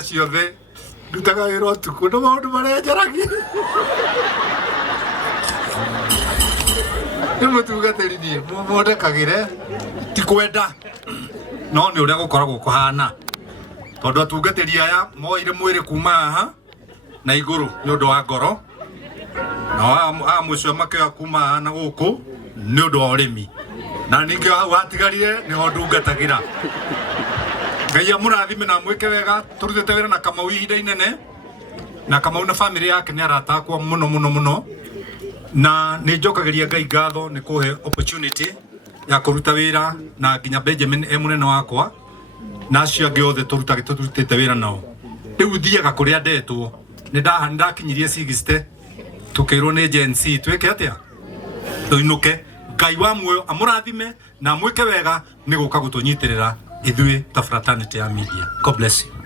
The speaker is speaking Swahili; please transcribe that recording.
ciothe ndutaga wĩra ũtukũ na maũndũ marĩa njaragia nĩ mũtungatĩri niĩ mũthondekagĩre ti kwenda no nĩ ũrĩa gũkoragwo kũhana tondũ atungatĩri aya moire mwĩrĩ kuma haha na igũrũ nĩ ũndũ wa ngoro na mũcio makĩoya kuma haha na gũkũ nĩ ũndũ wa ũrĩmi na ningĩ hau hatigarire nĩho ndungatagĩra. Ngai amũrathime na mwĩke wega tũrutĩte wĩra na Kamau ihinda inene na Kamau na family yake nĩ arata akwa mũno na nĩ njokagĩria Ngai ngatho nĩ kũhe opportunity ya kũruta wĩra na nginya Benjamin mũnene wakwa na acio angĩ othe tũrutĩte wĩra nao. Rĩu thiaga kũrĩa ndetwo nĩ ndakinyirie 60 tukĩrwo nĩ Gen Z twĩke atĩa tũinũke. Ngai wa muoyo amũrathime na mwĩke wega nĩ gũka gũtũnyitĩrĩra ithuĩ ta fraternity ya media. God bless you.